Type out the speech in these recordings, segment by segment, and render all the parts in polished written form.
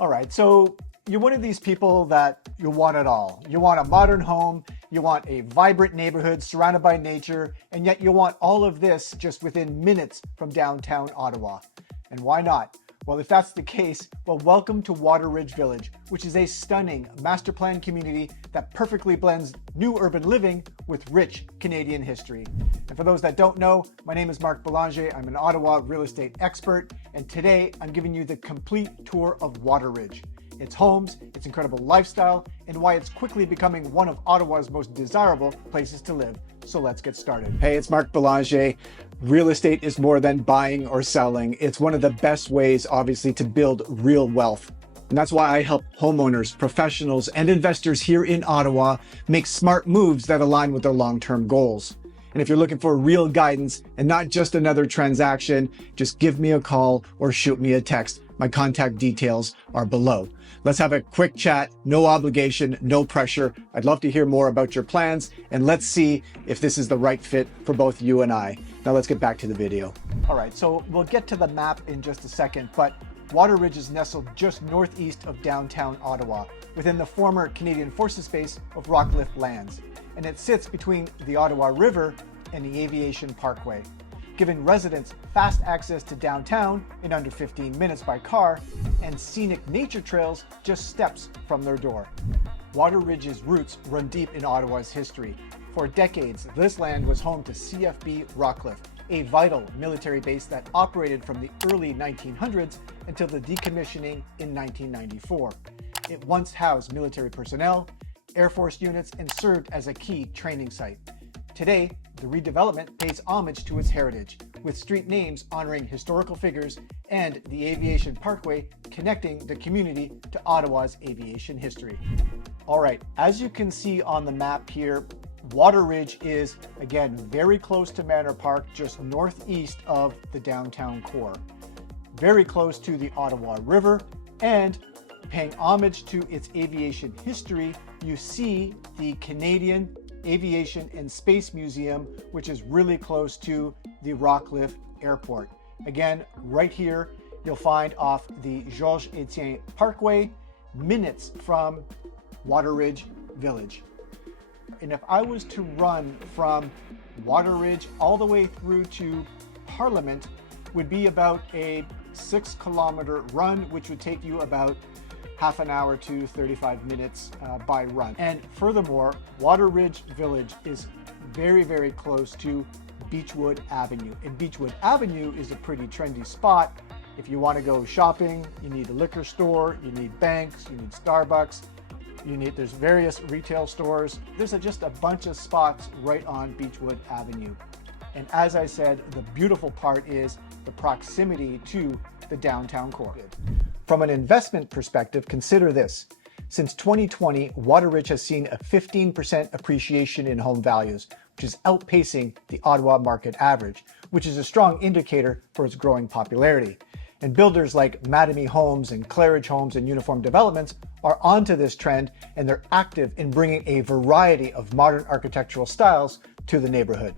All right, so you're one of these people that you want it all. You want a modern home, you want a vibrant neighborhood surrounded by nature, and yet you want all of this just within minutes from downtown Ottawa. And why not? Well, if that's the case, well, welcome to Wateridge Village, which is a stunning master plan community that perfectly blends new urban living with rich Canadian history. And for those that don't know, my name is Mark Belanger. I'm an Ottawa real estate expert, and today I'm giving you the complete tour of Wateridge. Its homes, its incredible lifestyle, and why it's quickly becoming one of Ottawa's most desirable places to live. So let's get started. Hey, it's Mark Belanger. Real estate is more than buying or selling. It's one of the best ways, obviously, to build real wealth. And that's why I help homeowners, professionals, and investors here in Ottawa make smart moves that align with their long-term goals. And if you're looking for real guidance and not just another transaction, just give me a call or shoot me a text. My contact details are below. Let's have a quick chat, no obligation, no pressure. I'd love to hear more about your plans, and let's see if this is the right fit for both you and I. Now let's get back to the video. All right, so we'll get to the map in just a second, but Wateridge is nestled just northeast of downtown Ottawa, within the former Canadian Forces base of Rockcliffe lands, and it sits between the Ottawa River and the Aviation Parkway, giving residents fast access to downtown in under 15 minutes by car and scenic nature trails just steps from their door. Wateridge's roots run deep in Ottawa's history. For decades, this land was home to CFB Rockcliffe, a vital military base that operated from the early 1900s until the decommissioning in 1994. It once housed military personnel, Air Force units, and served as a key training site. Today, the redevelopment pays homage to its heritage, with street names honoring historical figures and the Aviation Parkway connecting the community to Ottawa's aviation history. All right, as you can see on the map here, Wateridge is, again, very close to Manor Park, just northeast of the downtown core. Very close to the Ottawa River, and paying homage to its aviation history, you see the Canadian Aviation and Space Museum, which is really close to the Rockcliffe Airport. Again, right here, you'll find off the Georges Etienne Parkway, minutes from Wateridge Village. And if I was to run from Wateridge all the way through to Parliament, would be about a 6-kilometer run, which would take you about half an hour to 35 minutes by run. And furthermore, Wateridge Village is very, very close to Beechwood Avenue. And Beechwood Avenue is a pretty trendy spot. If you want to go shopping, you need a liquor store, you need banks, you need Starbucks, there's various retail stores. There's just a bunch of spots right on Beechwood Avenue. And as I said, the beautiful part is the proximity to the downtown core. From an investment perspective, consider this. Since 2020, Wateridge has seen a 15% appreciation in home values, which is outpacing the Ottawa market average, which is a strong indicator for its growing popularity. And builders like Mattamy Homes and Claridge Homes and Uniform Developments are onto this trend, and they're active in bringing a variety of modern architectural styles to the neighborhood.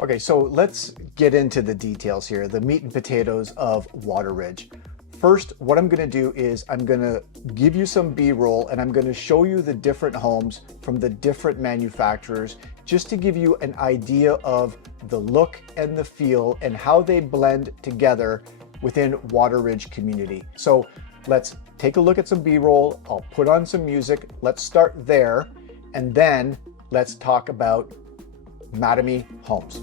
Okay, so let's get into the details here, the meat and potatoes of Wateridge. First, what I'm gonna do is I'm gonna give you some B-roll, and I'm gonna show you the different homes from the different manufacturers, just to give you an idea of the look and the feel and how they blend together within Wateridge community. So let's take a look at some B-roll. I'll put on some music. Let's start there, and then let's talk about Mattamy Homes.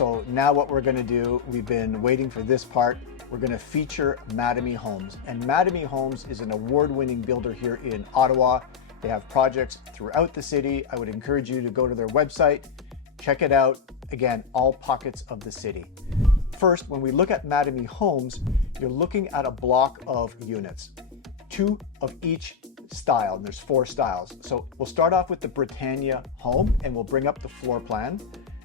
So now what we're gonna do, we've been waiting for this part. We're gonna feature Mattamy Homes. And Mattamy Homes is an award-winning builder here in Ottawa. They have projects throughout the city. I would encourage you to go to their website, check it out. Again, all pockets of the city. First, when we look at Mattamy Homes, you're looking at a block of units, 2 of each style, and there's 4 styles. So we'll start off with the Britannia home and we'll bring up the floor plan.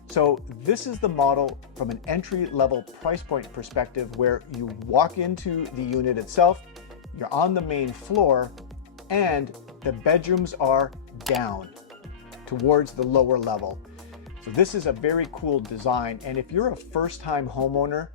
So this is the model from an entry-level price point perspective where you walk into the unit itself, you're on the main floor, and the bedrooms are down towards the lower level. So this is a very cool design, and if you're a first-time homeowner,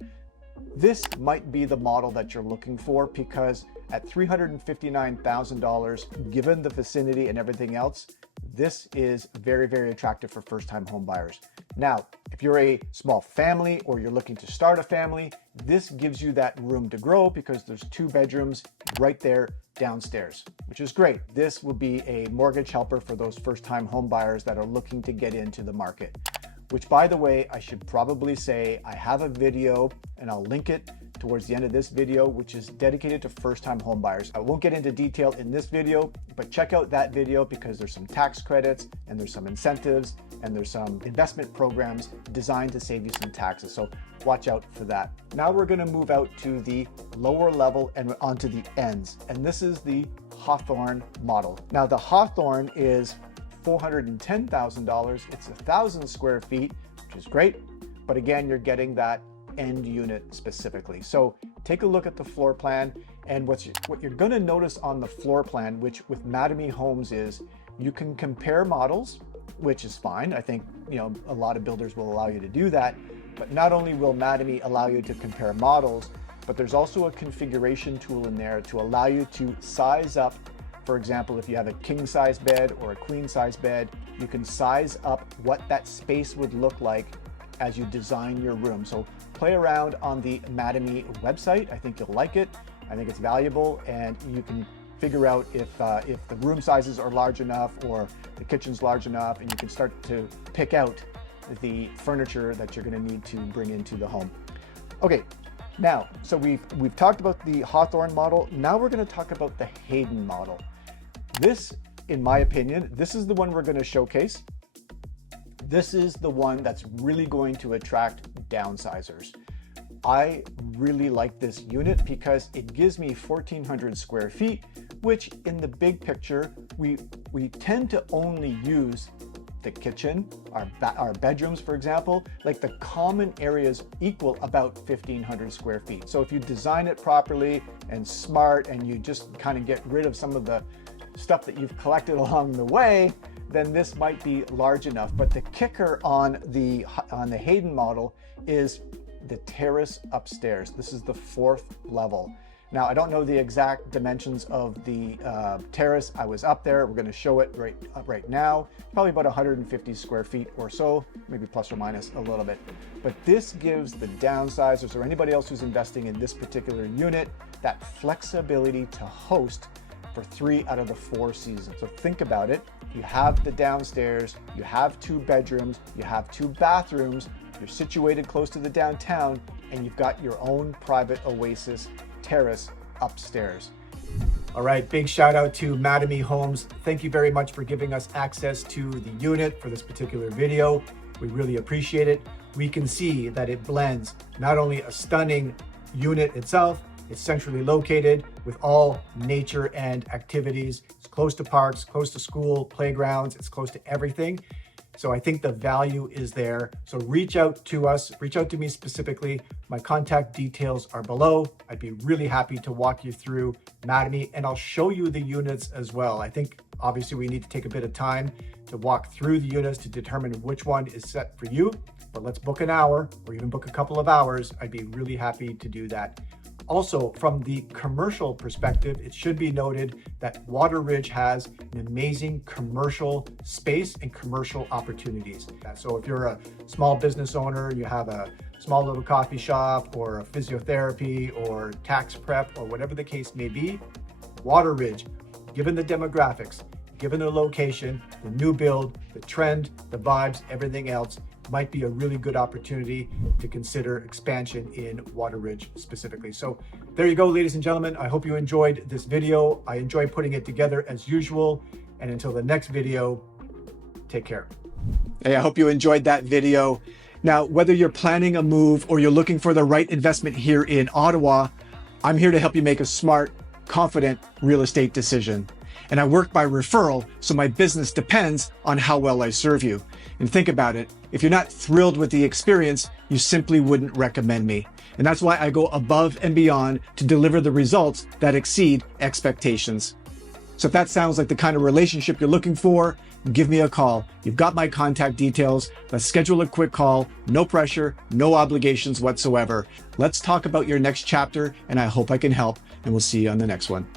this might be the model that you're looking for, because at $359,000, given the vicinity and everything else, this is very, very attractive for first-time home buyers. Now, if you're a small family or you're looking to start a family, this gives you that room to grow because there's 2 bedrooms right there downstairs, which is great. This will be a mortgage helper for those first-time home buyers that are looking to get into the market. Which, by the way, I should probably say I have a video, and I'll link it towards the end of this video, which is dedicated to first-time home buyers. I won't get into detail in this video, but check out that video because there's some tax credits and there's some incentives and there's some investment programs designed to save you some taxes. So watch out for that. Now we're going to move out to the lower level and onto the ends. And this is the Hawthorne model. Now the Hawthorne is $410,000. It's 1,000 square feet, which is great. But again, you're getting that end unit specifically. So take a look at the floor plan, and what you're going to notice on the floor plan, which with Mattamy Homes, is you can compare models, which is fine. I think a lot of builders will allow you to do that. But not only will Mattamy allow you to compare models, but there's also a configuration tool in there to allow you to size up. For example, if you have a king size bed or a queen size bed, you can size up what that space would look like as you design your room. So play around on the Mattamy website. I think you'll like it. I think it's valuable, and you can figure out if the room sizes are large enough or the kitchen's large enough, and you can start to pick out the furniture that you're going to need to bring into the home. Okay, now, so we've talked about the Hawthorne model. Now we're going to talk about the Hayden model. This, in my opinion, this is the one we're going to showcase. This is the one that's really going to attract downsizers. I really like this unit because it gives me 1,400 square feet, which in the big picture, we tend to only use the kitchen, our bedrooms, for example. Like the common areas equal about 1,500 square feet. So if you design it properly and smart, and you just kind of get rid of some of the stuff that you've collected along the way, then this might be large enough. But the kicker on the Hayden model is the terrace upstairs. This is the 4th level. Now, I don't know the exact dimensions of the terrace. I was up there. We're going to show it right now. Probably about 150 square feet or so, maybe plus or minus a little bit. But this gives the downsizers or anybody else who's investing in this particular unit that flexibility to host for 3 out of the 4 seasons. So think about it. You have the downstairs, you have 2 bedrooms, you have 2 bathrooms, you're situated close to the downtown, and you've got your own private oasis terrace upstairs. All right, big shout out to Mattamy Homes. Thank you very much for giving us access to the unit for this particular video. We really appreciate it. We can see that it blends not only a stunning unit itself, it's centrally located with all nature and activities. It's close to parks, close to school, playgrounds, it's close to everything. So I think the value is there. So reach out to us, reach out to me specifically. My contact details are below. I'd be really happy to walk you through Mattamy, and I'll show you the units as well. I think obviously we need to take a bit of time to walk through the units to determine which one is set for you, but let's book an hour or even book a couple of hours. I'd be really happy to do that. Also, from the commercial perspective, it should be noted that Wateridge has an amazing commercial space and commercial opportunities. So if you're a small business owner, you have a small little coffee shop or a physiotherapy or tax prep or whatever the case may be, Wateridge, given the demographics, given the location, the new build, the trend, the vibes, everything else, might be a really good opportunity to consider expansion in Wateridge specifically. So there you go, ladies and gentlemen. I hope you enjoyed this video. I enjoyed putting it together as usual. And until the next video, take care. Hey, I hope you enjoyed that video. Now, whether you're planning a move or you're looking for the right investment here in Ottawa, I'm here to help you make a smart, confident real estate decision. And I work by referral, so my business depends on how well I serve you. And think about it, if you're not thrilled with the experience, you simply wouldn't recommend me. And that's why I go above and beyond to deliver the results that exceed expectations. So if that sounds like the kind of relationship you're looking for, give me a call. You've got my contact details. Let's schedule a quick call. No pressure, no obligations whatsoever. Let's talk about your next chapter, and I hope I can help, and we'll see you on the next one.